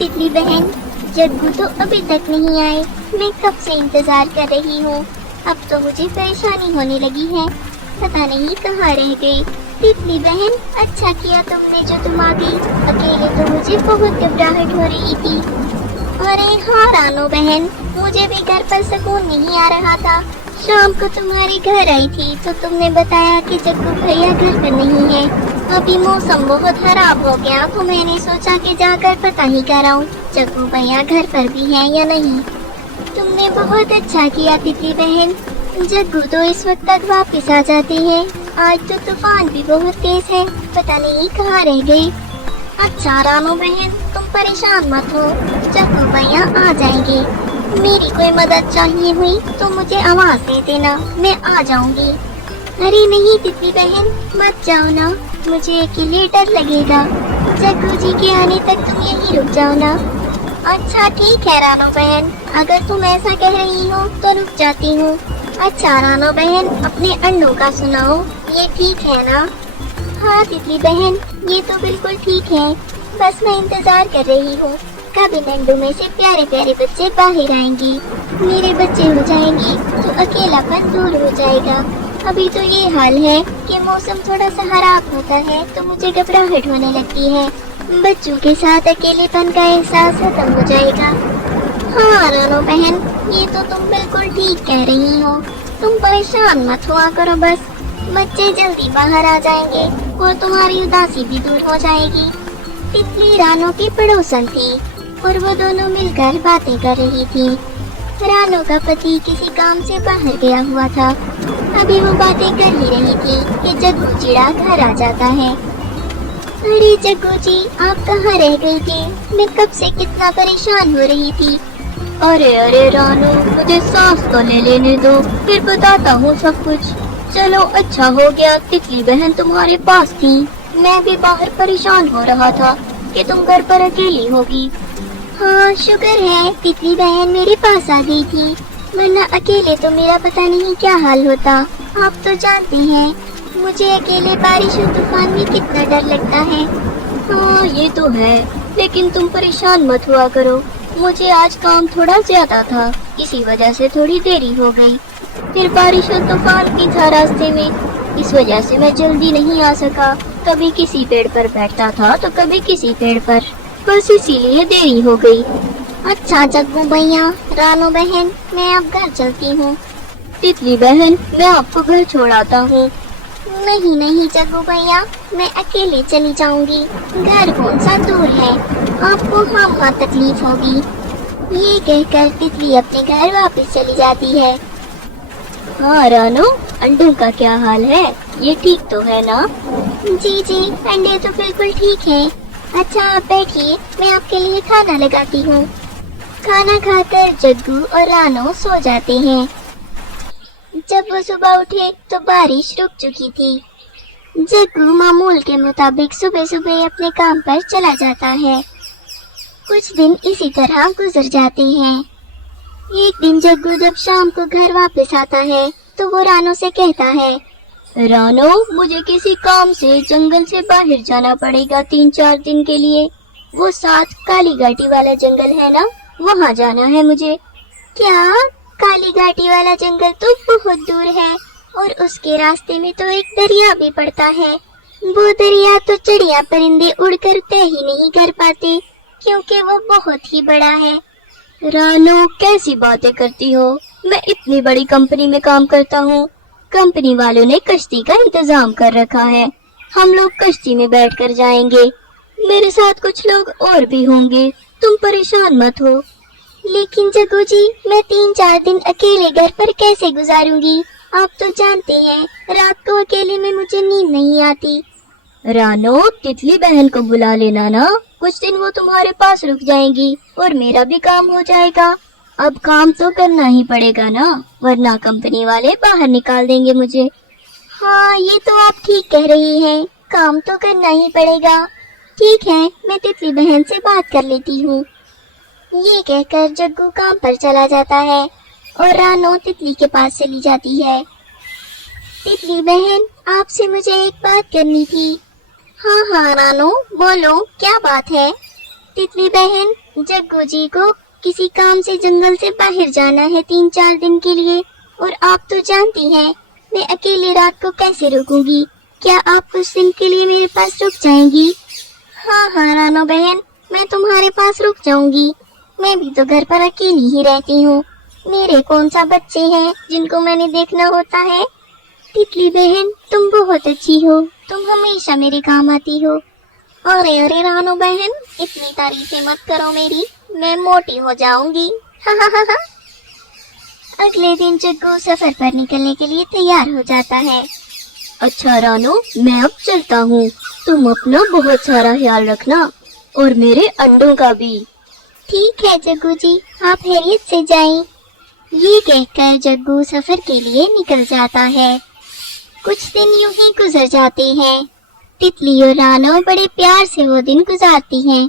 तितली बहन, जग्गू तो अभी तक नहीं आए। मैं कब से इंतजार कर रही हूँ। अब तो मुझे परेशानी होने लगी है, पता नहीं कहाँ रह गई। तितली बहन, अच्छा किया तुमने जो तुम आ गई। अकेले तो मुझे बहुत घबराहट हो रही थी। अरे हाँ रानो बहन, मुझे भी घर पर सुकून नहीं आ रहा था। शाम को तुम्हारे घर आई थी तो तुमने बताया कि जग्गू भैया घर पर नहीं है। अभी मौसम बहुत खराब हो गया तो मैंने सोचा कि जाकर पता ही कराऊं जग्गू भैया घर पर भी है या नहीं। तुमने बहुत अच्छा किया तितली बहन। जग्गू तो इस वक्त तक वापस आ जाते हैं। आज तो तूफान भी बहुत तेज है, पता नहीं कहाँ रह गए। अच्छा रानो बहन, तुम परेशान मत हो, जग्गू भैया आ जाएंगे। मेरी कोई मदद चाहिए हुई तो मुझे आवाज दे देना, मैं आ जाऊंगी। अरे नहीं तितली बहन, मत जाओ ना, मुझे अकेले डर लगेगा। जग्गू जी के आने तक तुम यहीं रुक जाओ ना। अच्छा ठीक है रानो बहन, अगर तुम ऐसा कह रही हो तो रुक जाती हूँ। अच्छा रानो बहन, अपने अंडों का सुनाओ, ये ठीक है ना? हाँ तितली बहन, ये तो बिल्कुल ठीक है। बस मैं इंतजार कर रही हूँ, कब इन अंडों में से प्यारे प्यारे बच्चे बाहर आएंगी। मेरे बच्चे हो जाएंगी तो अकेलापन दूर हो जाएगा। अभी तो ये हाल है कि मौसम थोड़ा सा खराब होता है तो मुझे घबराहट होने लगती है। बच्चों के साथ अकेलेपन का एहसास खत्म हो जाएगा। हाँ रानो बहन, ये तो तुम बिल्कुल ठीक कह रही हो। तुम परेशान मत हुआ करो, बस बच्चे जल्दी बाहर आ जाएंगे और तुम्हारी उदासी भी दूर हो जाएगी। तितली रानो की पड़ोसन थी और वो दोनों मिलकर बातें कर रही थी। रानो का पति किसी काम से बाहर गया हुआ था। अभी वो बातें कर ही रही थी कि जग्गू चिड़ा घर आ जाता है। अरे जग्गू जी, आप कहाँ रह गई थी? मैं कब से कितना परेशान हो रही थी। अरे रानो, मुझे सांस तो लेने दो, फिर बताता हूँ सब कुछ। चलो अच्छा हो गया तितली बहन तुम्हारे पास थी। मैं भी बाहर परेशान हो रहा था कि तुम घर पर अकेली होगी। हाँ शुक्र है तितली बहन मेरे पास आ गई थी, वरना अकेले तो मेरा पता नहीं क्या हाल होता। आप तो जानते हैं मुझे अकेले बारिश और तूफान में कितना डर लगता है। हाँ ये तो है, लेकिन तुम परेशान मत हुआ करो। मुझे आज काम थोड़ा ज्यादा था, इसी वजह से थोड़ी देरी हो गई। फिर बारिश और तूफान भी था रास्ते में, इस वजह से मैं जल्दी नहीं आ सका। कभी किसी पेड़ पर बैठता था तो कभी किसी पेड़ पर, बस इसीलिए देरी हो गई। अच्छा जग्गू भैया, रानो बहन, मैं अब घर चलती हूँ। तितली बहन, मैं आपको घर छोड़ाता हूँ। नहीं नहीं जग्गू भैया, मैं अकेले चली जाऊंगी। घर कौन सा दूर है, आपको हाँ तकलीफ होगी। ये कहकर तितली अपने घर वापस चली जाती है। हाँ रानो, अंडों का क्या हाल है? ये ठीक तो है ना? जी जी, अंडे तो बिल्कुल ठीक है। अच्छा आप बैठिए, मैं आपके लिए खाना लगाती हूँ। खाना खाकर जग्गू और रानो सो जाते हैं। जब वो सुबह उठे तो बारिश रुक चुकी थी। जग्गू मामूल के मुताबिक सुबह सुबह अपने काम पर चला जाता है। कुछ दिन इसी तरह गुजर जाते हैं। एक दिन जग्गू जब शाम को घर वापस आता है तो वो रानो से कहता है, रानो, मुझे किसी काम से जंगल से बाहर जाना पड़ेगा 3-4 दिन के लिए। वो साथ काली घाटी वाला जंगल है ना, वहाँ जाना है मुझे। क्या? काली घाटी वाला जंगल तो बहुत दूर है और उसके रास्ते में तो एक दरिया भी पड़ता है। वो दरिया तो चिड़िया परिंदे उड़कर तय ही नहीं कर पाते क्योंकि वो बहुत ही बड़ा है। रानो, कैसी बातें करती हो? मैं इतनी बड़ी कंपनी में काम करता हूँ। कंपनी वालों ने कश्ती का इंतजाम कर रखा है, हम लोग कश्ती में बैठकर जाएंगे। मेरे साथ कुछ लोग और भी होंगे, तुम परेशान मत हो। लेकिन जग्गू जी, मैं 3-4 दिन अकेले घर पर कैसे गुजारूंगी? आप तो जानते हैं रात को अकेले में मुझे नींद नहीं आती। रानो, तितली बहन को बुला लेना ना, कुछ दिन वो तुम्हारे पास रुक जाएंगी और मेरा भी काम हो जाएगा। अब काम तो करना ही पड़ेगा ना, वरना कंपनी वाले बाहर निकाल देंगे मुझे। हाँ ये तो आप ठीक कह रही हैं, काम तो करना ही पड़ेगा। ठीक है, मैं तितली बहन से बात कर लेती हूँ। ये कहकर जग्गू काम पर चला जाता है और रानो तितली के पास चली जाती है। तितली बहन, आपसे मुझे एक बात करनी थी। हाँ हाँ रानो, बोलो क्या बात है? तितली बहन, जग्गू जी को किसी काम से जंगल से बाहर जाना है 3-4 दिन के लिए, और आप तो जानती हैं मैं अकेले रात को कैसे रुकूंगी। क्या आप कुछ दिन के लिए मेरे पास रुक जाएंगी? हाँ हाँ रानो बहन, मैं तुम्हारे पास रुक जाऊंगी। मैं भी तो घर पर अकेली ही रहती हूँ। मेरे कौन सा बच्चे हैं जिनको मैंने देखना होता है। तितली बहन, तुम बहुत अच्छी हो, तुम हमेशा मेरे काम आती हो। अरे अरे रानो बहन, इतनी तारीफें मत करो मेरी, मैं मोटी हो जाऊंगी। अगले दिन जग्गू सफर पर निकलने के लिए तैयार हो जाता है। अच्छा रानो, मैं अब चलता हूँ। तुम अपना बहुत सारा ख्याल रखना और मेरे अंडों का भी। ठीक है जग्गू जी, आप खैरियत से जाएं। ये कहकर जग्गू सफर के लिए निकल जाता है। कुछ दिन यूं ही गुजर जाते हैं। तितली और रानो बड़े प्यार से वो दिन गुजारती हैं।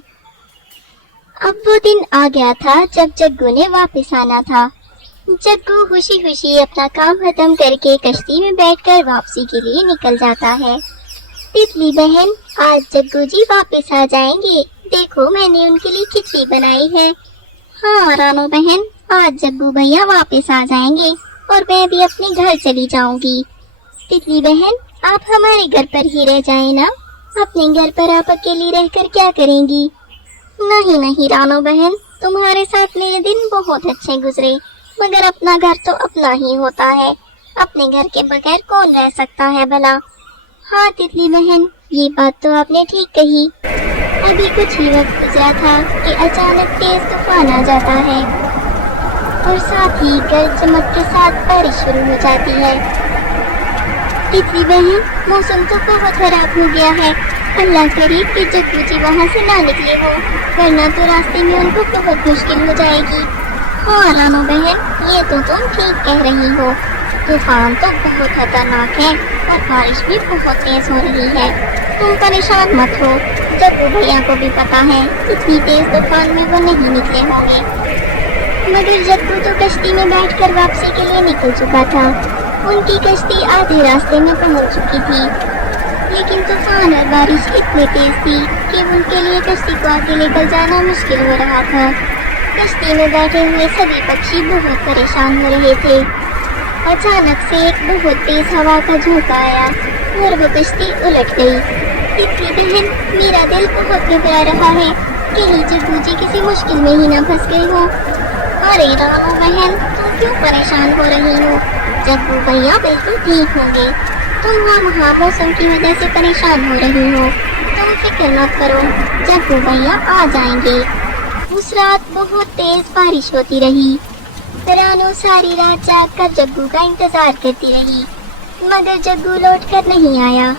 अब वो दिन आ गया था जब जग्गू ने वापस आना था। जग्गू खुशी खुशी अपना काम खत्म करके कश्ती में बैठकर वापसी के लिए निकल जाता है। तितली बहन, आज जग्गू जी वापस आ जाएंगे, देखो मैंने उनके लिए खिचड़ी बनाई है। हाँ रानो बहन, आज जग्गू भैया वापस आ जाएंगे और मैं भी अपने घर चली जाऊंगी। तितली बहन, आप हमारे घर पर ही रह जाएं ना, अपने घर पर आप अकेली रहकर क्या करेंगी? नहीं नहीं रानो बहन, तुम्हारे साथ मेरे दिन बहुत अच्छे गुजरे, मगर अपना घर तो अपना ही होता है, अपने घर के बगैर कौन रह सकता है भला। हाँ तितली बहन, ये बात तो आपने ठीक कही। अभी कुछ ही वक्त गुजरा था कि अचानक तेज तूफान आ जाता है और साथ ही गरज चमक के साथ बारिश शुरू हो जाती है। तितली बहन, मौसम तो बहुत खराब हो गया है, अल्लाह करे कि जग्गू जी वहाँ से ना निकले हो, वरना तो रास्ते में उनको बहुत मुश्किल हो जाएगी। हाँ रानो बहन, ये तो तुम ठीक कह रही हो, तूफान तो बहुत खतरनाक है और बारिश भी बहुत तेज हो रही है। तुम परेशान मत हो, जग्गू भैया को भी पता है इतनी तेज तूफान में वो नहीं निकले होंगे। मगर जग्गू तो कश्ती में बैठकर वापसी के लिए निकल चुका था। उनकी कश्ती आधे रास्ते में पहुंच चुकी थी, लेकिन तूफान और बारिश इतनी तेज थी कि उनके लिए कश्ती को आगे लेकर जाना मुश्किल हो रहा था। कश्ती में बैठे हुए सभी पक्षी बहुत परेशान हो रहे थे। अचानक से एक बहुत तेज हवा का झोंका आया और वो कश्ती उलट गई। तितली बहन, मेरा दिल बहुत घबरा रहा है, कहीं जग्गू जी किसी मुश्किल में ही ना फंस गए हो। अरे रानो बहन, तुम क्यों परेशान हो रही हो, जग्गू भैया बिल्कुल ठीक होंगे, तुम वहाँ मौसम की वजह से परेशान हो रही हो, तुम फिक्र मत करो, जग्गू भैया आ जाएंगे। उस रात बहुत तेज बारिश होती रही। रानो सारी रात जागकर जग्गू का इंतजार करती रही, मगर जग्गू लौट कर नहीं आया।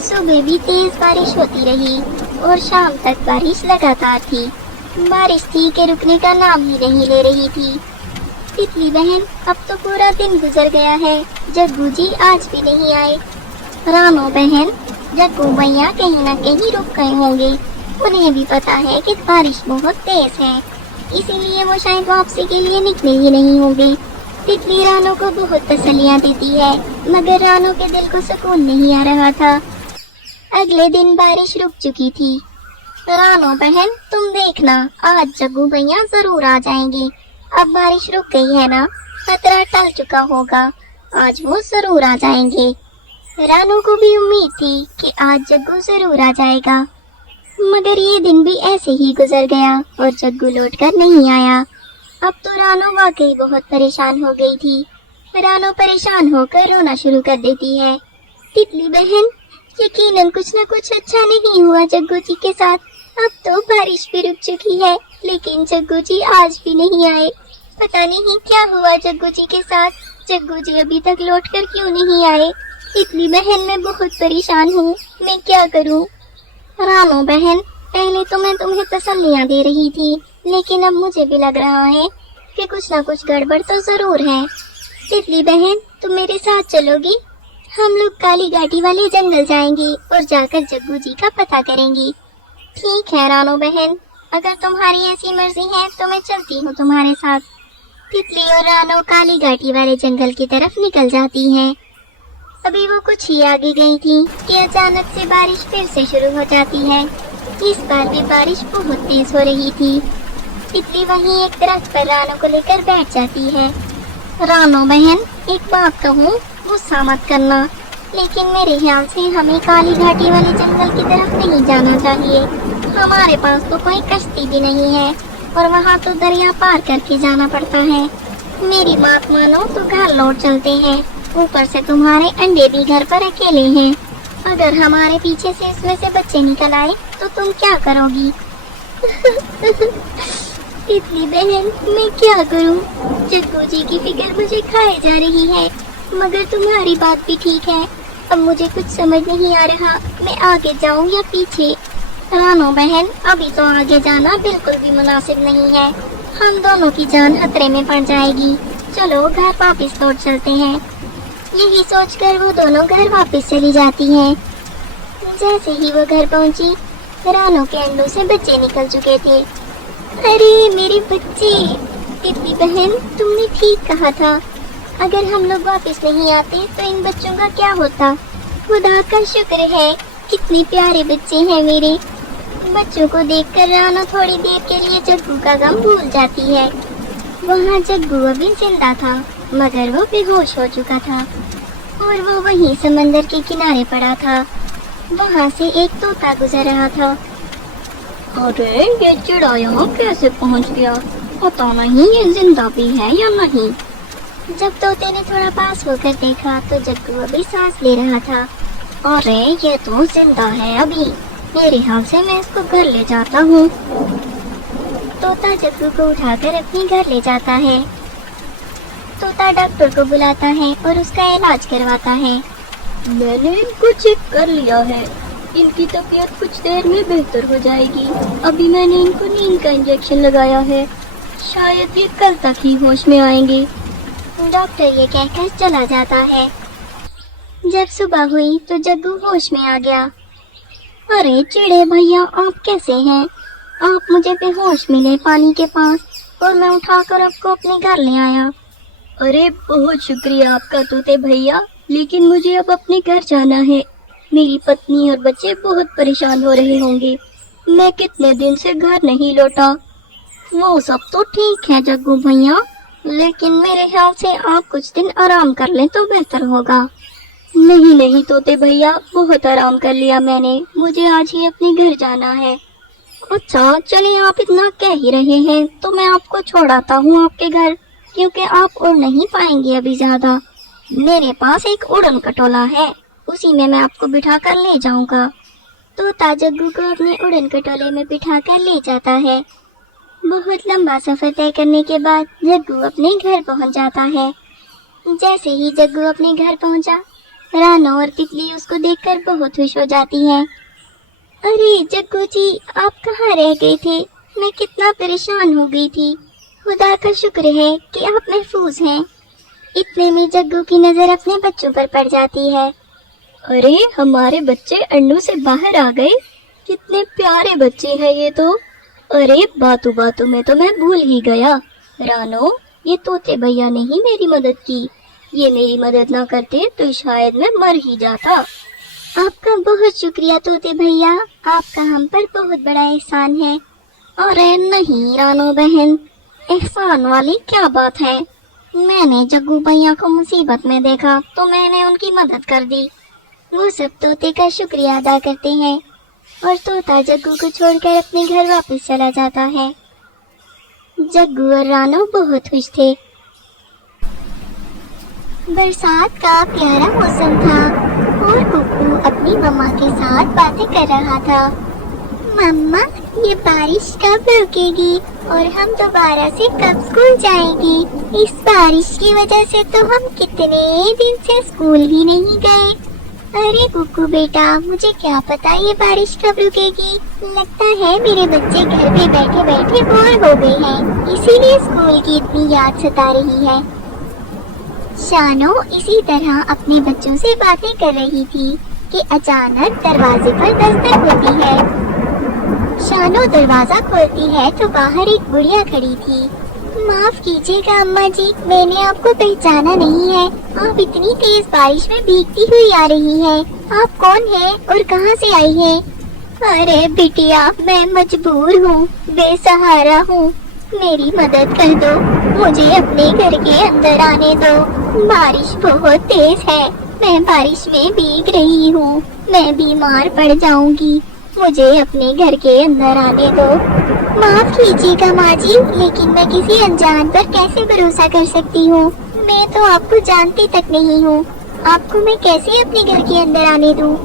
सुबह भी तेज बारिश होती रही और शाम तक बारिश लगातार थी। बारिश थी कि रुकने का नाम ही नहीं ले रही थी। तितली बहन, अब तो पूरा दिन गुजर गया है, जग्गू जी आज भी नहीं आए। रानो बहन, जग्गू भैया कहीं न कहीं रुक गए होंगे, उन्हें भी पता है कि बारिश बहुत तेज है, इसीलिए वो शायद वापसी के लिए निकले ही नहीं होंगे। तितली रानो को बहुत तसल्लियाँ देती है, मगर रानो के दिल को सुकून नहीं आ रहा था। अगले दिन बारिश रुक चुकी थी। रानो बहन, तुम देखना, आज जग्गू भैया जरूर आ जाएंगे, अब बारिश रुक गई है ना, खतरा टल चुका होगा, आज वो जरूर आ जाएंगे। रानो को भी उम्मीद थी कि आज जग्गू जरूर आ जाएगा, मगर ये दिन भी ऐसे ही गुजर गया और जग्गू लौटकर नहीं आया। अब तो रानो वाकई बहुत परेशान हो गई थी। रानो परेशान होकर रोना शुरू कर देती है। तितली बहन, यकीनन कुछ न कुछ अच्छा नहीं हुआ जग्गू जी के साथ। अब तो बारिश भी रुक चुकी है, लेकिन जग्गू जी आज भी नहीं आए। पता नहीं क्या हुआ जग्गू जी के साथ, जग्गू जी अभी तक लौटकर क्यों नहीं आए। तितली बहन, मैं बहुत परेशान हूँ, मैं क्या करूँ। रानो बहन, पहले तो मैं तुम्हें तसल्लियाँ दे रही थी, लेकिन अब मुझे भी लग रहा है कि कुछ न कुछ गड़बड़ तो जरूर है। तितली बहन, तुम मेरे साथ चलोगी? हम लोग काली घाटी वाले जंगल जाएंगे और जाकर जग्गू जी का पता करेंगे। ठीक है रानो बहन, अगर तुम्हारी ऐसी मर्जी है तो मैं चलती हूँ तुम्हारे साथ। तितली और रानो काली घाटी वाले जंगल की तरफ निकल जाती हैं। अभी वो कुछ ही आगे गई थी कि अचानक से बारिश फिर से शुरू हो जाती है। इस बार भी बारिश बहुत तेज हो रही थी। तितली वहीं एक दरख्त पर रानो को लेकर बैठ जाती है। रानो बहन, एक बात कहूँ, गुस्सा मत करना, लेकिन मेरे ख्याल से हमें काली घाटी वाले जंगल की तरफ नहीं जाना चाहिए। हमारे पास तो कोई कश्ती भी नहीं है और वहाँ तो दरिया पार करके जाना पड़ता है। मेरी बात मानो तो घर लौट चलते हैं। ऊपर से तुम्हारे अंडे भी घर पर अकेले हैं। अगर हमारे पीछे से इसमें से बच्चे निकल आए तो तुम क्या करोगी? तितली बहन, मैं क्या करूं? जग्गू जी की फिक्र मुझे खाए जा रही है, मगर तुम्हारी बात भी ठीक है। अब मुझे कुछ समझ नहीं आ रहा, मैं आगे जाऊं या पीछे? रानो बहन, अभी तो आगे जाना बिल्कुल भी मुनासिब नहीं है। हम दोनों की जान खतरे में पड़ जाएगी। चलो घर वापस लौट चलते हैं। यही सोचकर वो दोनों घर वापस चली जाती हैं। जैसे ही वो घर पहुंची, रानो के अंडों से बच्चे निकल चुके थे। अरे मेरे बच्चे! तितली बहन, तुमने ठीक कहा था। अगर हम लोग वापस नहीं आते तो इन बच्चों का क्या होता? खुदा का शुक्र है, कितने प्यारे बच्चे हैं मेरे। बच्चों को देखकर रानो थोड़ी देर के लिए जग्गू का गम भूल जाती है। वहाँ जग्गू अभी जिंदा था, मगर वो बेहोश हो चुका था और वो वहीं समंदर के किनारे पड़ा था। वहाँ से एक तोता गुजर रहा था। अरे, ये चिड़ा यहाँ कैसे पहुँच गया? पता नहीं ये जिंदा भी है या नहीं। जब तोते ने थोड़ा पास होकर देखा तो जग्गू अभी सांस ले रहा था। अरे, ये तो जिंदा है अभी। मेरे ख्याल से मैं इसको घर ले जाता हूँ। तोता जग्गू को उठाकर अपने घर ले जाता है। तोता डॉक्टर को बुलाता है और उसका इलाज करवाता है। मैंने इनको चेक कर लिया है, इनकी तबीयत कुछ देर में बेहतर हो जाएगी। अभी मैंने इनको नींद का इंजेक्शन लगाया है, शायद ये कल तक ही होश में आएंगे। डॉक्टर ये कहकर चला जाता है। जब सुबह हुई तो जग्गू होश में आ गया। अरे चिड़े भैया, आप कैसे हैं? आप मुझे बेहोश मिले पानी के पास और मैं उठाकर आपको अपने घर ले आया। अरे बहुत शुक्रिया आपका तोते भैया, लेकिन मुझे अब अपने घर जाना है। मेरी पत्नी और बच्चे बहुत परेशान हो रहे होंगे। मैं कितने दिन से घर नहीं लौटा। वो सब तो ठीक है जग्गू भैया, लेकिन मेरे ख्याल से आप कुछ दिन आराम कर लें तो बेहतर होगा। नहीं नहीं तोते भैया, बहुत आराम कर लिया मैंने, मुझे आज ही अपने घर जाना है। अच्छा चलिए, आप इतना कह ही रहे हैं तो मैं आपको छोड़ आता हूँ आपके घर, क्योंकि आप उड़ नहीं पाएंगे अभी ज्यादा। मेरे पास एक उड़न खटोला है, उसी में मैं आपको बिठा कर ले जाऊंगा। तोता जग्गू को अपने उड़न खटोले में बिठा कर ले जाता है। बहुत लंबा सफर तय करने के बाद जग्गू अपने घर पहुंच जाता है। जैसे ही जग्गू अपने घर पहुंचा, रानो और तितली उसको देखकर बहुत खुश हो जाती हैं। अरे जग्गू जी, आप कहाँ रह गए थे? मैं कितना परेशान हो गई थी। खुदा का शुक्र है कि आप महफूज हैं। इतने में जग्गू की नजर अपने बच्चों पर पड़ जाती है। अरे हमारे बच्चे अंडों से बाहर आ गए, कितने प्यारे बच्चे हैं ये तो। अरे बातों बातों में तो मैं भूल ही गया, रानो ये तोते भैया ने ही मेरी मदद की। ये मेरी मदद ना करते तो शायद मैं मर ही जाता। आपका बहुत शुक्रिया तोते भैया, आपका हम पर बहुत बड़ा एहसान है। अरे नहीं रानो बहन, एहसान वाली क्या बात है। मैंने जग्गू भैया को मुसीबत में देखा तो मैंने उनकी मदद कर दी। वो सब तोते का शुक्रिया अदा करते हैं और तोता जग्गू को छोड़कर अपने घर वापस चला जाता है। जग्गू और रानो बहुत खुश थे। बरसात का प्यारा मौसम था और कुक्कू अपनी मम्मा के साथ बातें कर रहा था। मम्मा, ये बारिश कब रुकेगी और हम दोबारा से कब स्कूल जाएंगे? इस बारिश की वजह से तो हम कितने दिन से स्कूल ही नहीं गए। अरे कुक्कू बेटा, मुझे क्या पता ये बारिश कब रुकेगी। लगता है मेरे बच्चे घर पे बैठे बैठे बोर हो गए हैं, इसीलिए स्कूल की इतनी याद सता रही है। शानो इसी तरह अपने बच्चों से बातें कर रही थी कि अचानक दरवाजे पर दस्तक होती है। शानो दरवाजा खोलती है तो बाहर एक बुढ़िया खड़ी थी। माफ कीजिएगा अम्मा जी, मैंने आपको पहचाना नहीं है। आप इतनी तेज बारिश में भीगती हुई आ रही हैं। आप कौन हैं और कहां से आई हैं? अरे बिटिया, मैं मजबूर हूँ, बेसहारा हूँ, मेरी मदद कर दो, मुझे अपने घर के अंदर आने दो। बारिश बहुत तेज है, मैं बारिश में भीग रही हूँ, मैं बीमार पड़ जाऊंगी, मुझे अपने घर के अंदर आने दो। माफ कीजिएगा माँ जी, लेकिन मैं किसी अनजान पर कैसे भरोसा कर सकती हूँ? मैं तो आपको जानती तक नहीं हूँ, आपको मैं कैसे अपने घर के अंदर आने दूँ?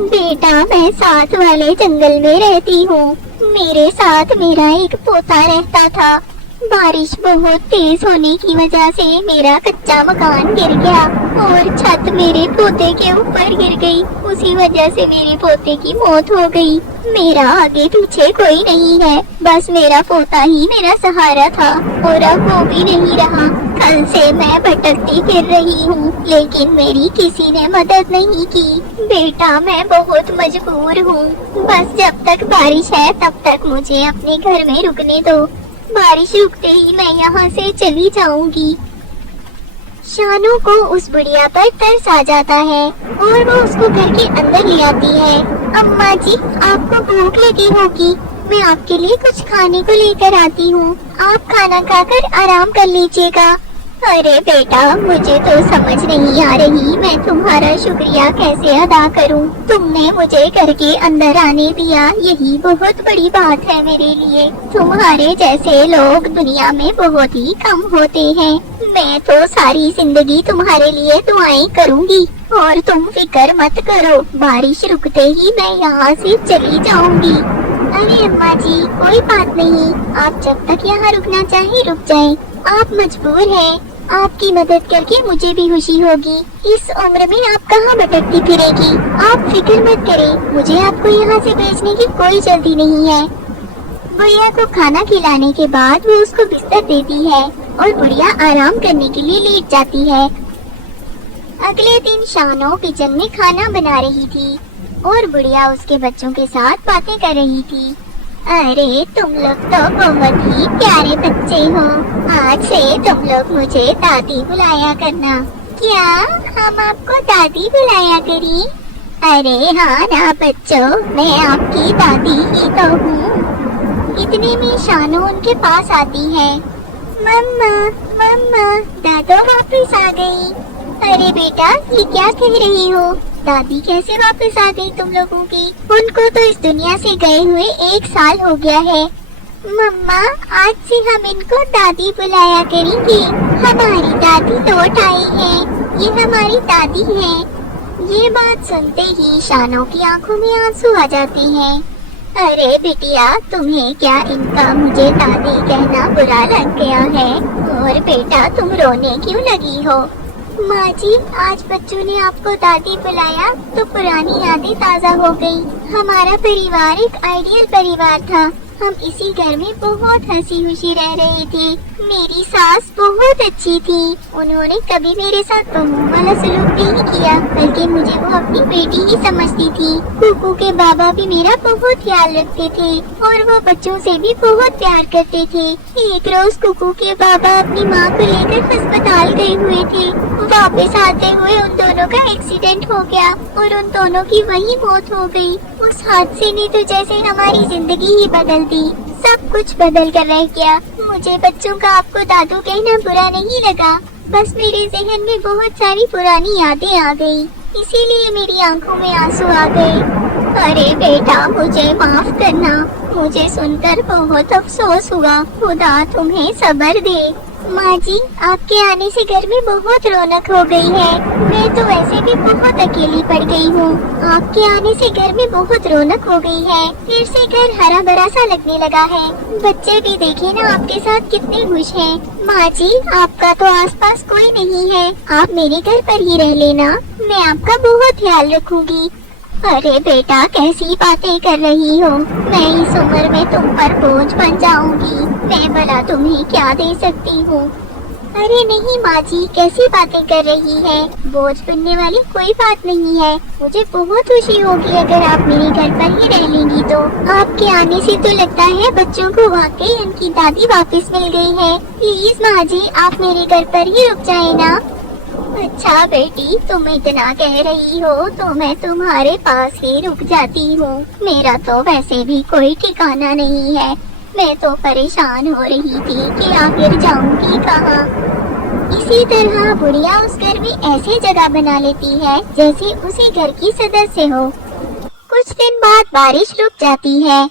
बेटा, मैं साथ वाले जंगल में रहती हूँ, मेरे साथ मेरा एक पोता रहता था। बारिश बहुत तेज होने की वजह से मेरा कच्चा मकान गिर गया और छत मेरे पोते के ऊपर गिर गई। उसी वजह से मेरे पोते की मौत हो गई। मेरा आगे पीछे कोई नहीं है, बस मेरा पोता ही मेरा सहारा था और अब वो भी नहीं रहा। कल से मैं भटकती फिर रही हूँ, लेकिन मेरी किसी ने मदद नहीं की। बेटा, मैं बहुत मजबूर हूँ, बस जब तक बारिश है तब तक मुझे अपने घर में रुकने दो। बारिश रुकते ही मैं यहाँ से चली जाऊंगी। शानू को उस बुढ़िया पर तरस आ जाता है और वो उसको घर के अंदर ले आती है। अम्मा जी, आपको भूख लगी होगी, मैं आपके लिए कुछ खाने को लेकर आती हूँ, आप खाना खाकर आराम कर लीजिएगा। अरे बेटा, मुझे तो समझ नहीं आ रही मैं तुम्हारा शुक्रिया कैसे अदा करूं। तुमने मुझे घर के अंदर आने दिया, यही बहुत बड़ी बात है मेरे लिए। तुम्हारे जैसे लोग दुनिया में बहुत ही कम होते हैं। मैं तो सारी जिंदगी तुम्हारे लिए दुआएं करूंगी और तुम फिक्र मत करो, बारिश रुकते ही मैं यहाँ से चली जाऊंगी। अरे अम्मा जी, कोई बात नहीं, आप जब तक यहाँ रुकना चाहे रुक जाएं। आप मजबूर हैं, आपकी मदद करके मुझे भी खुशी होगी। इस उम्र में आप कहाँ भटकती फिरेगी? आप फिक्र मत करें, मुझे आपको यहाँ से भेजने की कोई जल्दी नहीं है। बुढ़िया को खाना खिलाने के बाद वो उसको बिस्तर देती है और बुढ़िया आराम करने के लिए लेट जाती है। अगले दिन शानो किचन में खाना बना रही थी और बुढ़िया उसके बच्चों के साथ बातें कर रही थी। अरे तुम लोग तो बहुत ही प्यारे बच्चे हो, आज से तुम लोग मुझे दादी बुलाया करना। क्या हम आपको दादी बुलाया करें? अरे हाँ ना बच्चों, मैं आपकी दादी ही तो हूँ। इतने में शानू उनके पास आती है। मम्मा मम्मा, दादो वापस आ गई। अरे बेटा, ये क्या कह रही हो? दादी कैसे वापस आ गई तुम लोगों की? उनको तो इस दुनिया से गए हुए 1 साल हो गया है। मम्मा, आज से हम इनको दादी बुलाया करेंगे। हमारी दादी लौट आई है, ये हमारी दादी है। ये बात सुनते ही शानो की आंखों में आंसू आ जाते हैं। अरे बिटिया, तुम्हें क्या इनका मुझे दादी कहना बुरा लग गया है? और बेटा, तुम रोने क्यों लगी हो? माँ जी, आज बच्चों ने आपको दादी बुलाया तो पुरानी यादें ताज़ा हो गई। हमारा परिवार एक आइडियल परिवार था, हम इसी घर में बहुत हंसी खुशी रह रहे थे। मेरी सास बहुत अच्छी थी, उन्होंने कभी मेरे साथ बहू वाला सलूक नहीं किया, बल्कि मुझे वो अपनी बेटी ही समझती थी। कुकू के बाबा भी मेरा बहुत ख्याल रखते थे और वो बच्चों से भी बहुत प्यार करते थे। एक रोज कुकू के बाबा अपनी माँ को लेकर अस्पताल गए हुए थे। वापस आते हुए उन दोनों का एक्सीडेंट हो गया और उन दोनों की वही मौत हो गई। उस हादसे ने तो जैसे हमारी जिंदगी ही बदल दी, सब कुछ बदल कर रह गया। मुझे बच्चों का आपको दादू कहना बुरा नहीं लगा, बस मेरे जहन में बहुत सारी पुरानी यादें आ गई, इसीलिए मेरी आंखों में आंसू आ गए। अरे बेटा, मुझे माफ करना, मुझे सुनकर बहुत अफसोस हुआ। खुदा तुम्हें सब्र दे। माँ जी, आपके आने से घर में बहुत रौनक हो गई है। मैं तो वैसे भी बहुत अकेली पड़ गई हूँ, आपके आने से घर में बहुत रौनक हो गई है। फिर से घर हरा भरा सा लगने लगा है। बच्चे भी देखे ना आपके साथ कितने खुश हैं। माँ जी, आपका तो आसपास कोई नहीं है, आप मेरे घर पर ही रह लेना, मैं आपका बहुत ख्याल रखूंगी। अरे बेटा, कैसी बातें कर रही हो? मैं इस उम्र में तुम पर बोझ बन जाऊंगी, मैं भला तुम्हें क्या दे सकती हूँ? अरे नहीं माँ जी, कैसी बातें कर रही है? बोझ बनने वाली कोई बात नहीं है। मुझे बहुत खुशी होगी अगर आप मेरे घर पर ही रह लेंगी तो। आपके आने से तो लगता है बच्चों को वाकई उनकी दादी वापस मिल गई है। प्लीज माँ जी, आप मेरे घर पर ही रुक जाए ना। अच्छा बेटी, तुम इतना कह रही हो तो मैं तुम्हारे पास ही रुक जाती हूँ। मेरा तो वैसे भी कोई ठिकाना नहीं है। मैं तो परेशान हो रही थी कि आखिर जाऊंगी कहाँ। इसी तरह बुढ़िया उस घर में ऐसी जगह बना लेती है जैसे उसी घर की सदस्य हो। कुछ दिन बाद बारिश रुक जाती है।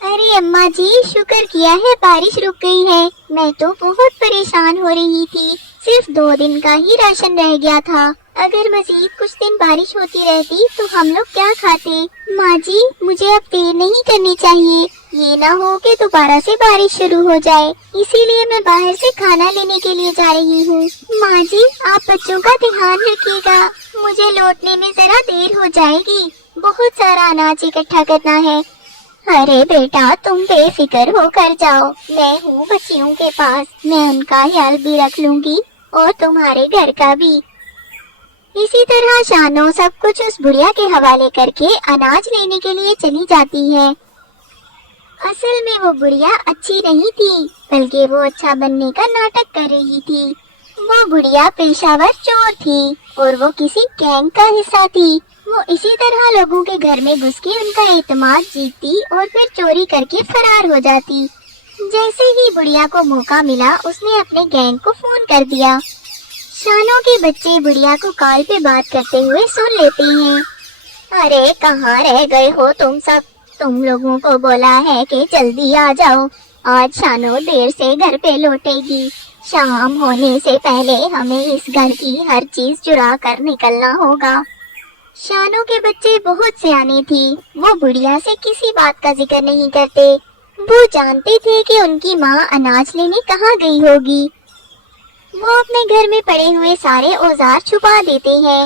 अरे अम्मा जी, शुक्र किया है बारिश रुक गई है। मैं तो बहुत परेशान हो रही थी। सिर्फ 2 दिन का ही राशन रह गया था। अगर मजीद कुछ दिन बारिश होती रहती तो हम लोग क्या खाते। माँ जी, मुझे अब देर नहीं करनी चाहिए। ये ना हो कि दोबारा से बारिश शुरू हो जाए, इसीलिए मैं बाहर से खाना लेने के लिए जा रही हूँ। माँ जी, आप बच्चों का ध्यान रखिएगा। मुझे लौटने में जरा देर हो जाएगी। बहुत सारा अनाज इकट्ठा करना है। अरे बेटा, तुम बेफिक्र होकर जाओ। मैं हूँ बच्चियों के पास। मैं उनका ख्याल भी रख लूंगी और तुम्हारे घर का भी। इसी तरह शानो सब कुछ उस बुढ़िया के हवाले करके अनाज लेने के लिए चली जाती है। असल में वो बुढ़िया अच्छी नहीं थी, बल्कि वो अच्छा बनने का नाटक कर रही थी। वो बुढ़िया पेशावर चोर थी और वो किसी गैंग का हिस्सा थी। वो इसी तरह लोगों के घर में घुस के उनका एतमाद जीतती और फिर चोरी करके फरार हो जाती। जैसे ही बुढ़िया को मौका मिला, उसने अपने गैंग को फोन कर दिया। शानो के बच्चे बुढ़िया को कॉल पे बात करते हुए सुन लेते हैं। अरे कहाँ रह गए हो तुम सब? तुम लोगों को बोला है कि जल्दी आ जाओ। आज शानो देर से घर पे लौटेगी। शाम होने से पहले हमें इस घर की हर चीज चुरा कर निकलना होगा। शानो के बच्चे बहुत सियाने थी। वो बुढ़िया से किसी बात का जिक्र नहीं करते। वो जानते थे कि उनकी माँ अनाज लेने कहाँ गई होगी। वो अपने घर में पड़े हुए सारे औजार छुपा देते हैं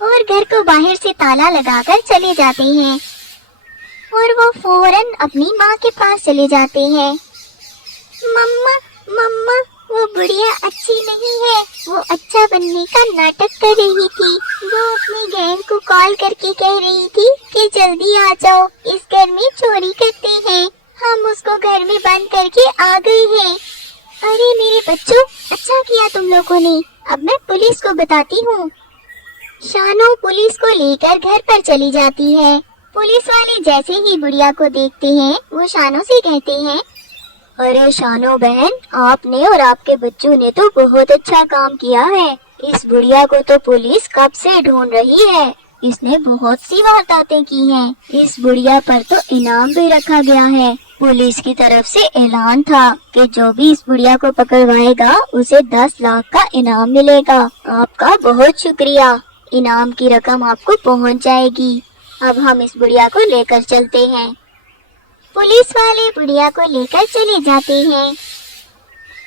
और घर को बाहर से ताला लगाकर चले जाते हैं और वो फौरन अपनी माँ के पास चले जाते हैं। मम्मा, मम्मा, वो बुढ़िया अच्छी नहीं है। वो अच्छा बनने का नाटक कर रही थी। वो अपने गैंग को कॉल करके कह रही थी कि जल्दी आ जाओ, इस घर में चोरी करते हैं। हम उसको घर में बंद करके आ गए हैं। अरे मेरे बच्चों, अच्छा किया तुम लोगों ने। अब मैं पुलिस को बताती हूँ। शानो पुलिस को लेकर घर पर चली जाती है। पुलिस वाले जैसे ही बुढ़िया को देखते हैं, वो शानो से कहते हैं, अरे शानो बहन, आपने और आपके बच्चों ने तो बहुत अच्छा काम किया है। इस बुढ़िया को तो पुलिस कब से ढूंढ रही है। इसने बहुत सी वारदातें की हैं। इस बुढ़िया पर तो इनाम भी रखा गया है। पुलिस की तरफ से ऐलान था कि जो भी इस बुढ़िया को पकड़वाएगा उसे 10 लाख का इनाम मिलेगा। आपका बहुत शुक्रिया। इनाम की रकम आपको पहुंच जाएगी। अब हम इस बुढ़िया को लेकर चलते हैं। पुलिस वाले बुढ़िया को लेकर चले जाते हैं।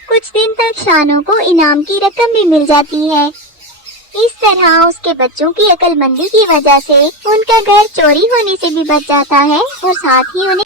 कुछ दिन तक शानो को इनाम की रकम भी मिल जाती है। इस तरह उसके बच्चों की अक्लमंदी की वजह से उनका घर चोरी होने से भी बच जाता है और साथ ही उन्हें